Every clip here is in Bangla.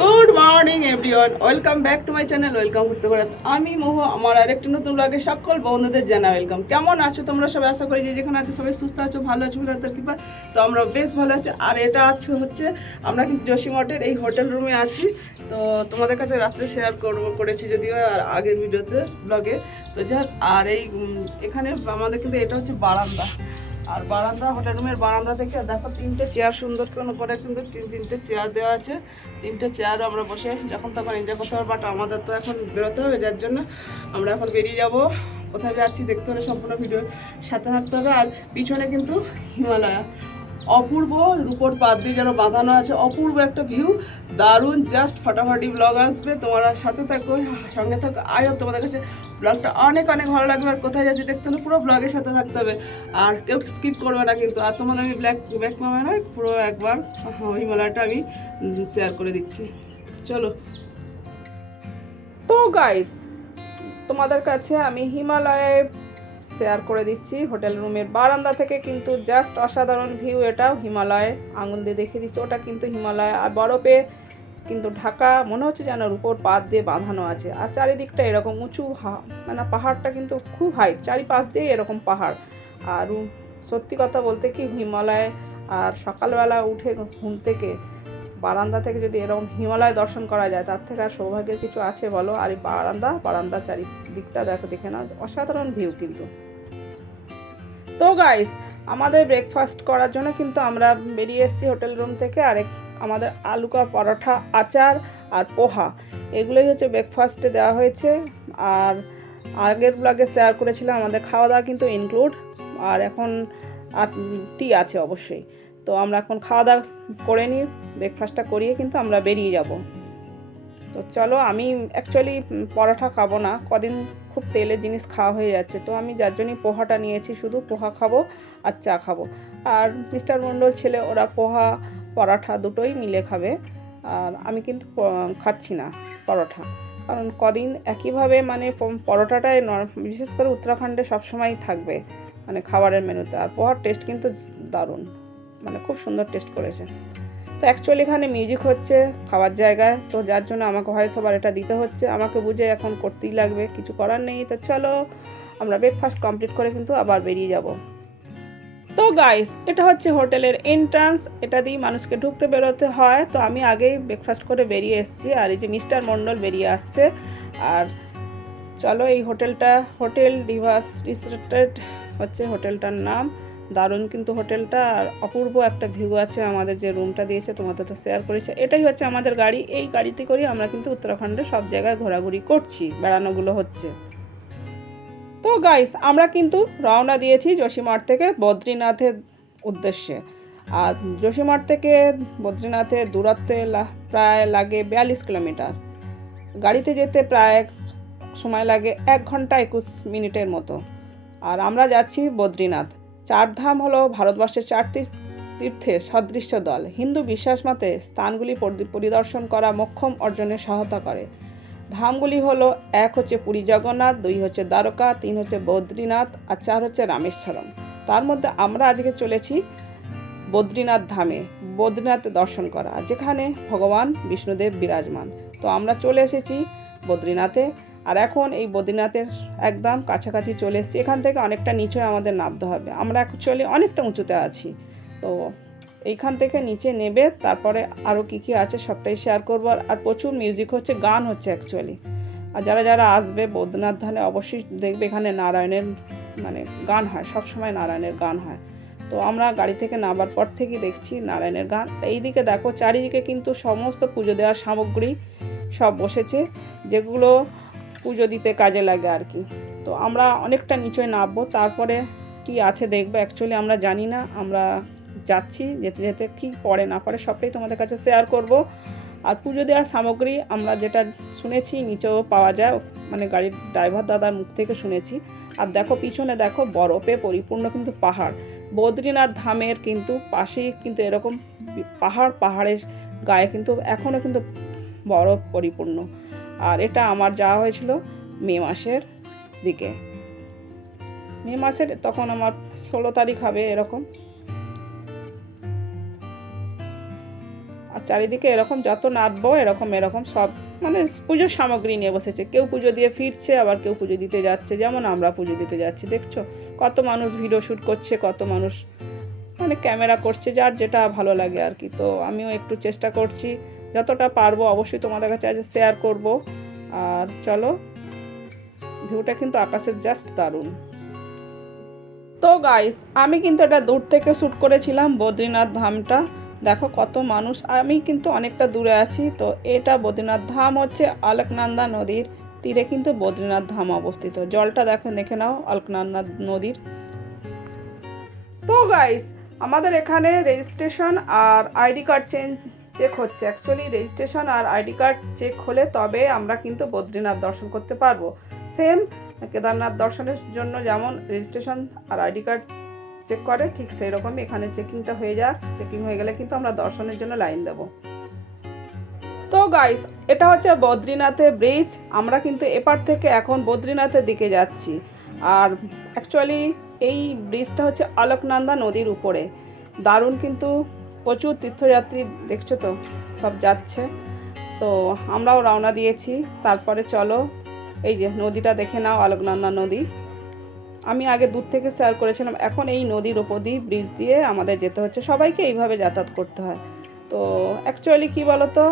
Good morning everyone, welcome back to my channel. Welcome করতে পারে আমি মোহ আমার আরেকটি নতুন ব্লগে সকল বন্ধুদের জানা ওয়েলকাম। কেমন আছো তোমরা সবাই? আশা করি যে যেখানে আছো সবাই সুস্থ আছো, ভালো আছো, ভালো তার কৃপা। তো আমরা বেশ ভালো আছি। আর এটা হচ্ছে আমরা কিন্তু জসিমঠের এই হোটেল রুমে আছি। তো তোমাদের কাছে রাত্রে শেয়ার করেছি যদিও আর আগের ভিডিওতে ব্লগে। তো যাই হোক, আর এই এখানে আমাদের কিন্তু এটা হচ্ছে বারান্দা। আর বারান্দা, হোটেল রুমের বারান্দা থেকে দেখো তিনটে চেয়ার সুন্দর করে কিন্তু তিনটে চেয়ার দেওয়া আছে। তিনটে চেয়ারও আমরা বসে যখন তখন এনজয় করতে পারবো। বাট আমাদের তো এখন বেরোতে হবে, যার জন্য আমরা এখন বেরিয়ে যাব। কোথায় যাচ্ছি দেখতে হলে সম্পূর্ণ ভিডিওর সাথে থাকতে হবে। আর পিছনে কিন্তু হিমালয়, অপূর্ব রূপোর পাত দিয়ে যেন বাঁধানো আছে, অপূর্ব একটা ভিউ, দারুণ, জাস্ট ফাটাফাটি ব্লগ আসবে। তোমরা সাথে থাকো, সঙ্গে থাকো। আই হোপ তোমাদের কাছে ব্লগটা অনেক অনেক ভালো লাগবে। আর কোথায় যাচ্ছি দেখতে হলে পুরো ব্লগের সাথে থাকতে হবে, আর কেউ স্কিপ করবে না কিন্তু। আর তোমাদের আমি ব্যাক নামে নয়, পুরো একবার হিমালয়টা আমি শেয়ার করে দিচ্ছি। চলো। তো গাইস, তোমাদের কাছে আমি হিমালয়ে শেয়ার করে দিচ্ছি হোটেল রুমের বারান্দা থেকে। কিন্তু জাস্ট অসাধারণ ভিউ। এটাও হিমালয়, আঙুল দিয়ে দেখিয়ে দিচ্ছি, ওটা কিন্তু হিমালয়। আর বরফে কিন্তু ঢাকা, মনে হচ্ছে যেন রূপোর পাত দিয়ে বাঁধানো আছে। আর চারিদিকটা এরকম উঁচু, মানে পাহাড়টা কিন্তু খুব হাইট, চারিপাশ দিয়ে এরকম পাহাড়। আর সত্যি কথা বলতে কি, হিমালয় আর সকালবেলা উঠে ঘুম থেকে বারান্দা থেকে যদি এরকম হিমালয় দর্শন করা যায়, তার থেকে আর সৌভাগ্যের কিছু আছে বলো? আর এই বারান্দা চারিদিকটা দেখে না, অসাধারণ ভিউ কিন্তু। তো গাইস, আমাদের ব্রেকফাস্ট করার জন্য কিন্তু আমরা বেরিয়ে এসেছি হোটেল রুম থেকে। আর আমাদের আলুকা পরোটা, আচার আর পোহা, এগুলোই হচ্ছে ব্রেকফাস্টে দেওয়া হয়েছে। আর আগের ব্লগে শেয়ার করেছিলাম আমাদের খাওয়া দাওয়া কিন্তু ইনক্লুড। আর এখন আর টি আছে অবশ্যই। তো আমরা এখন খাওয়া দাওয়া করে নিই, ব্রেকফাস্টটা করিয়ে কিন্তু আমরা বেরিয়ে যাব। তো চলো, আমি অ্যাকচুয়ালি পরোটা খাবো না, কদিন খুব তেলের জিনিস খাওয়া হয়ে যাচ্ছে। তো আমি যার জন্যই পোহাটা নিয়েছি, শুধু পোহা খাবো আর চা খাবো। আর মিস্টার মণ্ডল ছেলে, ওরা পোহা পরোটা দুটোই মিলে খাবে। আর আমি কিন্তু খাচ্ছি না পরোটা, কারণ কদিন একইভাবে মানে পরোটাটাই বিশেষ করে উত্তরাখণ্ডে সবসময়ই থাকবে মানে খাবারের মেনুতে। আর পোহার টেস্ট কিন্তু দারুণ, মানে খুব সুন্দর টেস্ট করেছে। তো অ্যাকচুয়ালি এখানে মিউজিক হচ্ছে খাবার জায়গায়, তো যার জন্য আমাকে ভয়েস ওভার এটা দিতে হচ্ছে, আমাকে বুঝে এখন করতেই লাগবে, কিছু করার নেই। তো চলো, আমরা ব্রেকফাস্ট কমপ্লিট করে কিন্তু আবার বেরিয়ে যাব। তো গাইস, এটা হচ্ছে হোটেলের এন্ট্রান্স, এটা দিয়ে মানুষকে ঢুকতে বেরোতে হয়। তো আমি আগেই ব্রেকফাস্ট করে বেরিয়ে এসেছি, আর এই যে মিস্টার মণ্ডল বেরিয়ে আসছে। আর চলো, এই হোটেলটা হোটেল রিভার্স রিসোর্ট হচ্ছে হোটেলটার নাম। দারুণ কিন্তু হোটেলটা, আর অপূর্ব একটা ভিউ আছে। আমাদের যে রুমটা দিয়েছে তোমাদের তো শেয়ার করেছে, এটাই হচ্ছে আমাদের গাড়ি। এই গাড়িতে করে আমরা কিন্তু উত্তরাখণ্ডে সব জায়গায় ঘোরাঘুরি করছি, বেড়ানোগুলো হচ্ছে। তো গাইস, আমরা কিন্তু রওনা দিয়েছি জসিমঠ থেকে বদ্রীনাথের উদ্দেশ্যে। আর জসিমঠ থেকে বদ্রীনাথের দূরত্বে প্রায় লাগে 42 কিলোমিটার। গাড়িতে যেতে প্রায় সময় লাগে 1 ঘন্টা 21 মিনিটের মতো। আর আমরা যাচ্ছি বদ্রীনাথ। চারধাম হলো ভারতবর্ষের 4টি তীর্থের সদৃশ্য দল। হিন্দু বিশ্বাস মতে স্থানগুলি পরিদর্শন করা মোক্ষম অর্জনে সহায়তা করে। ধামগুলি হলো 1 হচ্ছে পুরী জগন্নাথ, 2 হচ্ছে দ্বারকা, 3 হচ্ছে বদ্রীনাথ আর 4 হচ্ছে রামেশ্বরম। তার মধ্যে আমরা আজকে চলেছি বদ্রীনাথ ধামে, বদ্রীনাথে দর্শন করা, যেখানে ভগবান বিষ্ণুদেব বিরাজমান। তো আমরা চলে এসেছি বদ্রীনাথে। আর এখন এই বদ্রীনাথের একদম কাছাকাছি চলে এসেছি। এখান থেকে অনেকটা নিচে আমাদের নামতে হবে, আমরা অ্যাকচুয়ালি অনেকটা উঁচুতে আছি। তো এইখান থেকে নিচে নেবে, তারপরে আরও কী আছে সবটাই শেয়ার করবো। আর প্রচুর মিউজিক হচ্ছে, গান হচ্ছে অ্যাকচুয়ালি। আর যারা আসবে বদ্রীনাথ ধামে অবশ্যই দেখবে এখানে নারায়ণের মানে গান হয়, সবসময় নারায়ণের গান হয়। তো আমরা গাড়ি থেকে নামার পর থেকেই দেখছি নারায়ণের গান। এইদিকে দেখো, চারিদিকে কিন্তু সমস্ত পুজো দেওয়ার সামগ্রী সব বসেছে, যেগুলো পুজো দিতে কাজে লাগে আর কি। তো আমরা অনেকটা নিচে নামবো, তারপরে কি আছে দেখবো। অ্যাকচুয়ালি আমরা জানি না, আমরা যাচ্ছি, যেতে যেতে কী পড়ে না পড়ে সবটাই তোমাদের কাছে শেয়ার করব। আর পুজো দেওয়ার সামগ্রী আমরা যেটা শুনেছি নিচেও পাওয়া যায়, মানে গাড়ির ড্রাইভার দাদার মুখ থেকে শুনেছি। আর দেখো পিছনে দেখো, বরফে পরিপূর্ণ কিন্তু পাহাড়। বদ্রীনাথ ধামের কিন্তু পাশেই কিন্তু এরকম পাহাড়ের গায়ে কিন্তু এখনও কিন্তু বরফ পরিপূর্ণ। আর এটা আমার যাওয়া হয়েছিল মে মাসের দিকে, মে মাসের তখন আমার 16 তারিখ হবে এরকম। আর চারিদিকে এরকম যত নাচবো এরকম সব মানে পুজোর সামগ্রী নিয়ে বসেছে। কেউ পুজো দিয়ে ফিরছে, আবার কেউ পুজো দিতে যাচ্ছে, যেমন আমরা পুজো দিতে যাচ্ছি। দেখছো কত মানুষ ভিডিও শ্যুট করছে, কত মানুষ মানে ক্যামেরা করছে, যার যেটা ভালো লাগে আর কি। তো আমিও একটু চেষ্টা করছি, যতটা পারবো অবশ্যই তোমাদের কাছে আজ শেয়ার করব। আর চলো, ভিউটা কিন্তু আকাশের জাস্ট দারুণ। তো গাইস, আমি কিন্তু এটা দূর থেকে শ্যুট করেছিলাম বদ্রীনাথ ধামটা। দেখো কত মানুষ, আমি কিন্তু অনেকটা দূরে আছি। তো এটা বদ্রীনাথ ধাম হচ্ছে অলকনন্দা নদীর তীরে কিন্তু বদ্রীনাথ ধাম অবস্থিত। জলটা দেখে নাও অলকনন্দা নদীর। তো গাইস, আমাদের এখানে রেজিস্ট্রেশন আর আইডি কার্ড চেক হচ্ছে। অ্যাকচুয়ালি রেজিস্ট্রেশন আর আইডি কার্ড চেক হলে তবে আমরা কিন্তু বদ্রীনাথ দর্শন করতে পারবো। সেম কেদারনাথ দর্শনের জন্য যেমন রেজিস্ট্রেশন আর আইডি কার্ড চেক করে, ঠিক সেই রকমই এখানে চেকিংটা হয়ে যাক। চেকিং হয়ে গেলে কিন্তু আমরা দর্শনের জন্য লাইন দেবো। তো গাইস, এটা হচ্ছে বদ্রীনাথের ব্রিজ। আমরা কিন্তু এপার থেকে এখন বদ্রীনাথের দিকে যাচ্ছি। আর অ্যাকচুয়ালি এই ব্রিজটা হচ্ছে অলকনন্দা নদীর উপরে। দারুণ, কিন্তু প্রচুর তীর্থযাত্রী দেখছো তো সব যাচ্ছে। তো আমরাও রওনা দিয়েছি। তারপরে চলো, এই যে নদীটা দেখে নাও, অলকনন্দা নদী। আমি আগে দূর থেকে শেয়ার করেছিলাম, এখন এই নদীর ওপর দিয়ে ব্রিজ দিয়ে আমাদের যেতে হচ্ছে। সবাইকে এইভাবে যাতায়াত করতে হয়। তো অ্যাকচুয়ালি কী বলো তো,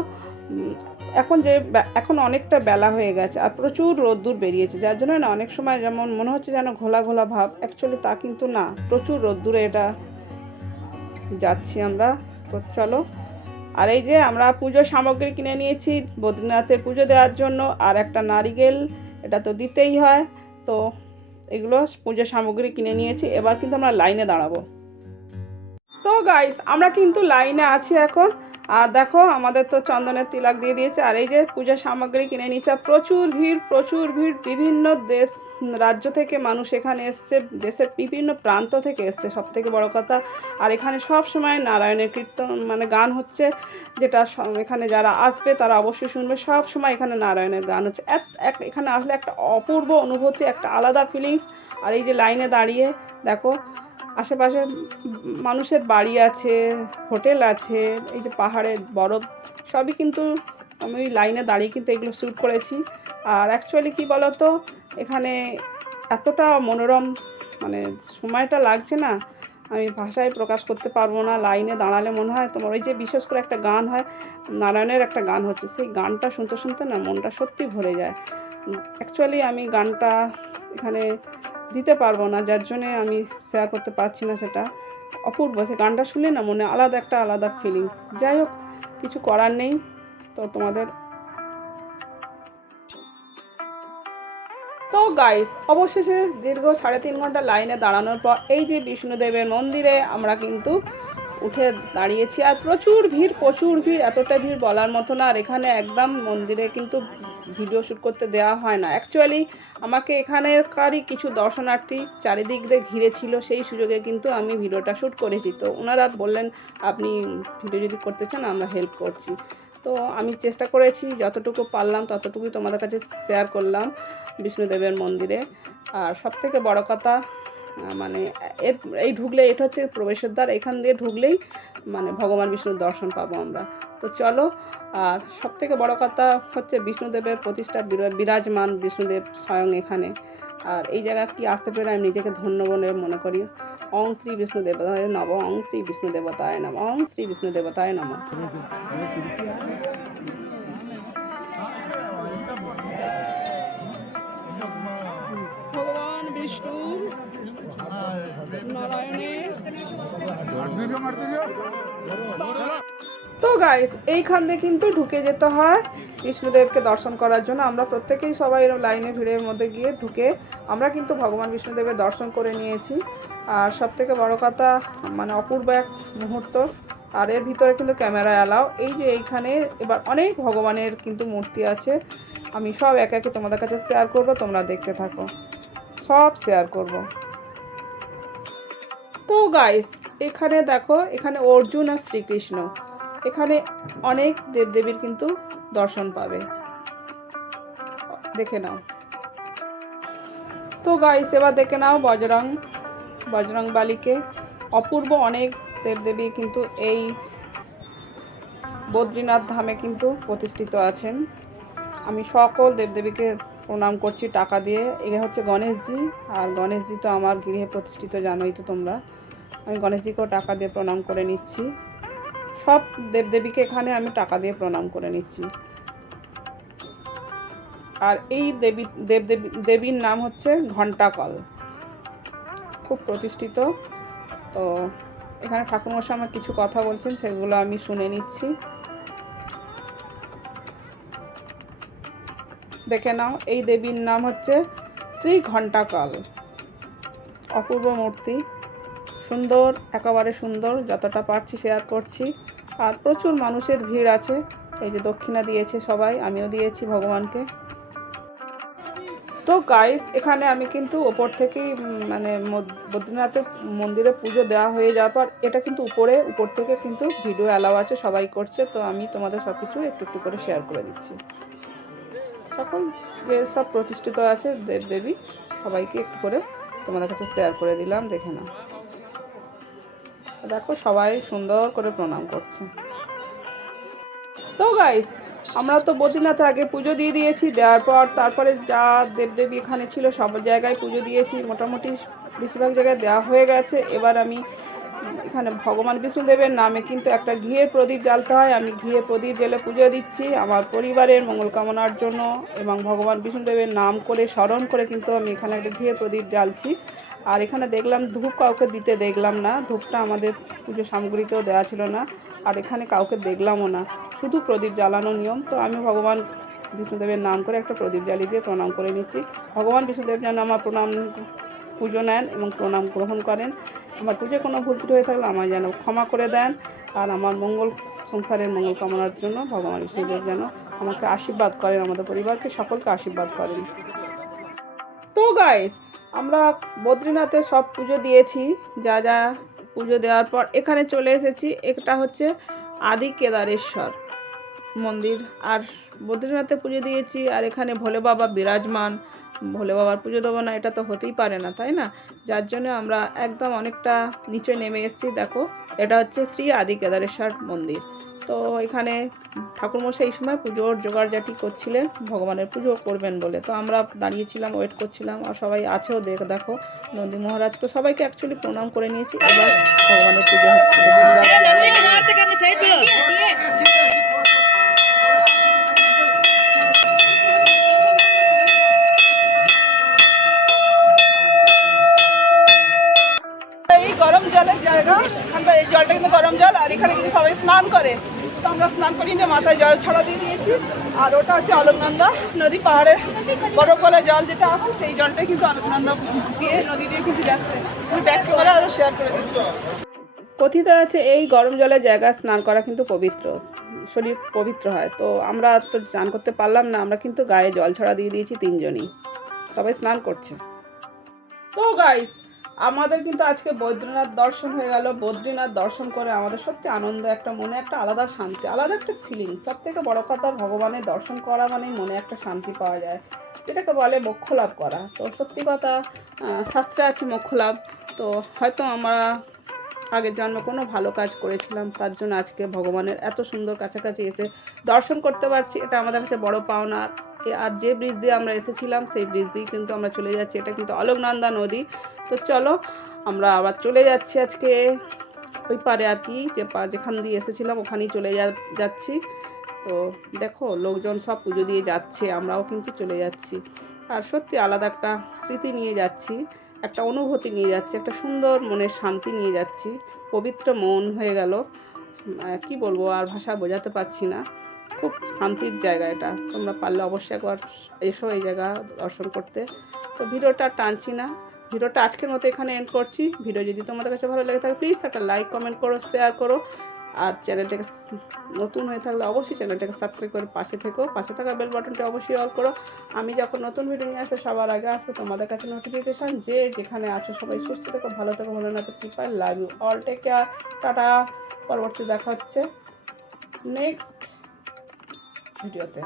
এখন অনেকটা বেলা হয়ে গেছে আর প্রচুর রোদ্দুর বেরিয়েছে, যার জন্য না অনেক সময় যেমন মনে হচ্ছে যেন ঘোলা ঘোলা ভাব। অ্যাকচুয়ালি তা কিন্তু না, প্রচুর রোদ্দুরে এটা যাচ্ছি আমরা। তো চলো, আর এই যে আমরা পুজোর সামগ্রী কিনে নিয়েছি বদ্রীনাথের পুজো দেওয়ার জন্য। আর একটা নারিকেল, এটা তো দিতেই হয়। তো এগুলো পুজোর সামগ্রী কিনে নিয়েছি। এবার কিন্তু আমরা লাইনে দাঁড়াবো। তো গাইস, আমরা কিন্তু লাইনে আছি এখন। আর দেখো, আমাদের তো চন্দনের তিলক দিয়ে দিয়েছে। আর এই যে পূজার সামগ্রী কিনে নিচ্ছে। প্রচুর ভিড়, বিভিন্ন দেশ রাজ্য থেকে মানুষ এখানে এসছে, দেশের বিভিন্ন প্রান্ত থেকে এসছে, সব থেকে বড় কথা। আর এখানে সব সময় নারায়ণের কীর্তন মানে গান হচ্ছে, যেটা এখানে যারা আসবে তারা অবশ্যই শুনবে। সব সময় এখানে নারায়ণের গান হচ্ছে। এখানে আসলে একটা অপূর্ব অনুভূতি, একটা আলাদা ফিলিংস। আর এই যে লাইনে দাঁড়িয়ে দেখো, আশেপাশে মানুষের বাড়ি আছে, হোটেল আছে, এই যে পাহাড়ের বরফ, সবই কিন্তু আমি ওই লাইনে দাঁড়িয়ে কিন্তু এগুলো শ্যুট করেছি। আর অ্যাকচুয়ালি কী বলো তো, এখানে এতটা মনোরম মানে সময়টা লাগছে না, আমি ভাষায় প্রকাশ করতে পারবো না। লাইনে দাঁড়ালে মনে হয় তোমার, ওই যে বিশেষ করে একটা গান হয়, নারায়ণের একটা গান হচ্ছে, সেই গানটা শুনতে না মনটা সত্যি ভরে যায়। অ্যাকচুয়ালি আমি গানটা এখানে দিতে পারবো না, যার জন্যে আমি শেয়ার করতে পারছি না। সেটা অপূর্ব, সে গানটা শুনলে না মনে আলাদা ফিলিংস। যাই হোক, কিছু করার নেই। তো তোমাদের তো গাইস, অবশেষে দীর্ঘ 3.5 ঘন্টা লাইনে দাঁড়ানোর পর এই যে বিষ্ণুদেবের মন্দিরে আমরা কিন্তু উঠে দাঁড়িয়েছি। আর প্রচুর ভিড়, এতটা ভিড় বলার মতো না। আর এখানে একদম মন্দিরে কিন্তু ভিডিও শ্যুট করতে দেওয়া হয় না। অ্যাকচুয়ালি আমাকে এখানেরকারই কিছু দর্শনার্থী চারিদিক দিয়ে ঘিরে ছিল, সেই সুযোগে কিন্তু আমি ভিডিওটা শ্যুট করেছি। তো ওনারা বললেন, আপনি ভিডিও যদি করতে চান আমরা হেল্প করছি। তো আমি চেষ্টা করেছি, যতটুকু পারলাম ততটুকুই তোমাদের কাছে শেয়ার করলাম বিষ্ণুদেবের মন্দিরে। আর সবথেকে বড় কথা, মানে এই ঢুকলে, এটা হচ্ছে প্রবেশের দ্বার, এখান দিয়ে ঢুকলেই মানে ভগবান বিষ্ণুর দর্শন পাবো আমরা। তো চলো, আর সবথেকে বড় কথা হচ্ছে বিষ্ণুদেবের প্রতিষ্ঠা, বিরাজমান বিষ্ণুদেব স্বয়ং এখানে। আর এই জায়গায় কি আসতে পেরে আমি নিজেকে ধন্য বলে মনে করি। ওং শ্রী বিষ্ণু দেবতায় নম, ওং শ্রী বিষ্ণু দেবতায় নম, ওং শ্রী বিষ্ণু দেবতায় নম। ভগবান বিষ্ণু নারায়ণের। তো গাইস, এইখান দিয়ে কিন্তু ঢুকে যেতে হয় বিষ্ণুদেবকে দর্শন করার জন্য। আমরা প্রত্যেকেই সবাই লাইনে ভিড়ের মধ্যে গিয়ে ঢুকে আমরা কিন্তু ভগবান বিষ্ণুদেবের দর্শন করে নিয়েছি। আর সবথেকে বড় কথা, মানে অপূর্ব এক মুহূর্ত। আর এর ভিতরে কিন্তু ক্যামেরা অ্যালাও। এই যে এইখানে এবার অনেক ভগবানের কিন্তু মূর্তি আছে, আমি সব একে একে তোমাদের কাছে শেয়ার করব, তোমরা দেখতে থাকো, সব শেয়ার করব। তো গাইস, এখানে দেখো, এখানে অর্জুন আর শ্রীকৃষ্ণ, এখানে অনেক দেবদেবীর কিন্তু দর্শন পাবে, দেখে নাও। তো গাইস, এবার দেখে নাও বজরং বালিকে। অপূর্ব অনেক দেবদেবী কিন্তু এই বদ্রীনাথ ধামে কিন্তু প্রতিষ্ঠিত আছেন। আমি সকল দেবদেবীকে প্রণাম করছি টাকা দিয়ে। এ হচ্ছে গণেশজি, আর গণেশজি তো আমার গৃহে প্রতিষ্ঠিত, জানোই তো তোমরা। আমি গণেশজিকেও টাকা দিয়ে প্রণাম করে নিচ্ছি। সব দেবদেবীকে এখানে আমি টাকা দিয়ে প্রণাম করে নিচ্ছি। আর এই দেবীর নাম হচ্ছে ঘণ্টাকল, খুব প্রতিষ্ঠিত। তো এখানে ঠাকুরমশাই আমার কিছু কথা বলছেন, সেগুলো আমি শুনে নিচ্ছি। দেখে নাও, এই দেবীর নাম হচ্ছে শ্রী ঘণ্টাকল। অপূর্ব মূর্তি, সুন্দর, একেবারে সুন্দর, যতটা পারছি শেয়ার করছি। আর প্রচুর মানুষের ভিড় আছে। এই যে দক্ষিণা দিয়েছে সবাই, আমিও দিয়েছি ভগবানকে। তো গাইস, এখানে আমি কিন্তু ওপর থেকেই মানে বদ্রীনাথের মন্দিরে পুজো দেওয়া হয়ে যাওয়ার পর এটা কিন্তু উপর থেকে কিন্তু ভিডিও অ্যালাউ আছে, সবাই করছে। তো আমি তোমাদের সব কিছু একটু একটু করে শেয়ার করে দিচ্ছি। সকল যে সব প্রতিষ্ঠিত আছে দেবদেবী, সবাইকে একটু করে তোমাদের কাছে শেয়ার করে দিলাম, দেখে নাও। দেখো সবাই সুন্দর করে প্রণাম করছে। তো গাইস, আমরা তো বদ্রীনাথে আগে পুজো দিয়ে দিয়েছি, দেওয়ার পর তারপরে যা দেবদেবী এখানে ছিল সব জায়গায় পুজো দিয়েছি, মোটামুটি বেশিরভাগ জায়গায় দেওয়া হয়ে গেছে। এবার আমি এখানে ভগবান বিষ্ণুদেবের নামে কিন্তু একটা ঘিয়ের প্রদীপ জ্বালতে হয়। আমি ঘিয়ের প্রদীপ জ্বেলে পুজো দিচ্ছি আমার পরিবারের মঙ্গল কামনার জন্য, এবং ভগবান বিষ্ণুদেবের নাম করে স্মরণ করে কিন্তু আমি এখানে একটা ঘিয়ের প্রদীপ জ্বালছি। আর এখানে দেখলাম ধূপ কাউকে দিতে দেখলাম না, ধূপটা আমাদের পুজো সামগ্রীতেও দেওয়া ছিল না, আর এখানে কাউকে দেখলামও না, শুধু প্রদীপ জ্বালানো নিয়ম। তো আমি ভগবান বিষ্ণুদেবের নাম করে একটা প্রদীপ জ্বালিয়ে দিয়ে প্রণাম করে নিচ্ছি। ভগবান বিষ্ণুদেব যেন আমার পুজো নেন এবং প্রণাম গ্রহণ করেন। আমার পুজোয় কোনো ভুল ত্রুটি হয়ে থাকলে আমায় যেন ক্ষমা করে দেন। আর আমার সংসারের মঙ্গল কামনার জন্য ভগবান বিষ্ণুদেব যেন আমাকে আশীর্বাদ করেন, আমাদের পরিবারকে সকলকে আশীর্বাদ করেন। তো গাইস, আমরা বদ্রীনাথে সব পুজো দিয়েছি, যা যা পুজো দেওয়ার পর এখানে চলে এসেছি। এটা হচ্ছে আদি কেদারেশ্বর মন্দির। আর বদ্রীনাথে পুজো দিয়েছি, আর এখানে ভোলে বাবা বিরাজমান। ভোলে বাবার পুজো দেবো না, এটা তো হতেই পারে না, তাই না? যার জন্য আমরা একদম অনেকটা নিচে নেমে এসেছি। দেখো, এটা হচ্ছে শ্রী আদি কেদারেশ্বর মন্দির। তো এখানে ঠাকুরমশাই এই সময় পুজোর জোগাড়জাটি করছিলেন, ভগবানের পুজো করবেন বলে। তো আমরা দাঁড়িয়েছিলাম, ওয়েট করছিলাম, আর সবাই আছেও। দেখো নন্দী মহারাজ, তো সবাইকে অ্যাকচুয়ালি প্রণাম করে নিয়েছি। এবার ভগবানের পুজো হচ্ছে। গরম জলের জায়গা, এখানটা এই জলটা কিন্তু গরম জল, আর এখানে কিন্তু সবাই স্নান করে। তো আমরা স্নান করি না, মাথায় জল ছড়া দিয়ে দিয়েছি। আর ওটা হচ্ছে অলকনন্দা নদী, পাহাড়ে বরফ গলা জল যেটা আছে, সেই জলটাই কিন্তু অলকনন্দা দিয়ে নদী দিয়ে কিন্তু যাচ্ছে। আমি ব্যাক ক্যামেরা আরও শেয়ার করে দিচ্ছি। কথিত আছে এই গরম জলের জায়গায় স্নান করা কিন্তু পবিত্র, শরীর পবিত্র হয়। তো আমরা তো স্নান করতে পারলাম না, আমরা কিন্তু গায়ে জল ছড়া দিয়ে দিয়েছি, তিনজনই, সবাই স্নান করছে। তো গাইস, আমাদের কিন্তু আজকে বদ্রীনাথ দর্শন হয়ে গেল। বদ্রীনাথ দর্শন করে আমাদের সত্যি আনন্দ, একটা মনে একটা আলাদা শান্তি, আলাদা একটা ফিলিংস। সব থেকে বড় কথা, ভগবানের দর্শন করা মানে মনে একটা শান্তি পাওয়া যায়, যেটাকে বলে মোক্ষ লাভ করা। তো সত্যি কথা, শাস্ত্রে আছে মোক্ষ লাভ। তো হয়তো আমরা আগের জন্মে কোনো ভালো কাজ করেছিলাম, তার জন্য আজকে ভগবানের এত সুন্দর কাছাকাছি এসে দর্শন করতে পারছি, এটা আমাদের কাছে বড় পাওনা। আর যে ব্রিজ দিয়ে আমরা এসেছিলাম সেই ব্রিজ দিয়ে কিন্তু আমরা চলে যাচ্ছি, এটা কিন্তু অলকনন্দা নদী। তো চলো আমরা আবার চলে যাচ্ছি আজকে ওই পারে, আর কি যেখান দিয়ে এসেছিলাম ওখানেই চলে যাচ্ছি। তো দেখো লোকজন সব পুজো দিয়ে যাচ্ছে, আমরাও কিন্তু চলে যাচ্ছি। আর সত্যি আলাদা একটা স্মৃতি নিয়ে যাচ্ছি, একটা অনুভূতি নিয়ে যাচ্ছি, একটা সুন্দর মনের শান্তি নিয়ে যাচ্ছি। পবিত্র মন হয়ে গেল, কি বলবো, আর ভাষা বোঝাতে পারছি না। খুব শান্তির জায়গা এটা, তোমরা পারলে অবশ্যই একবার এসো এই জায়গা দর্শন করতে। তো ভিডিওটা টানছি না, ভিডিওটা আজকের মতো এখানে এন্ড করছি। ভিডিও যদি তোমাদের কাছে ভালো লাগে থাকে প্লিজ একটা লাইক, কমেন্ট করো, শেয়ার করো। আর চ্যানেলটাকে নতুন হয়ে থাকলে অবশ্যই চ্যানেলটাকে সাবস্ক্রাইব করে পাশে থেকো, পাশে থাকা বেল বাটনটা অবশ্যই অল করো। আমি যখন নতুন ভিডিও নিয়ে আসবো সবার আগে আসবে তোমাদের কাছে নোটিফিকেশান। যে যেখানে আছো সবাই সুস্থ থেকো, ভালো থেকো, ভোলেনাথের কৃপায়। Love you all, take care, tata. পরবর্তী দেখা হচ্ছে নেক্সট ভিডিওতে।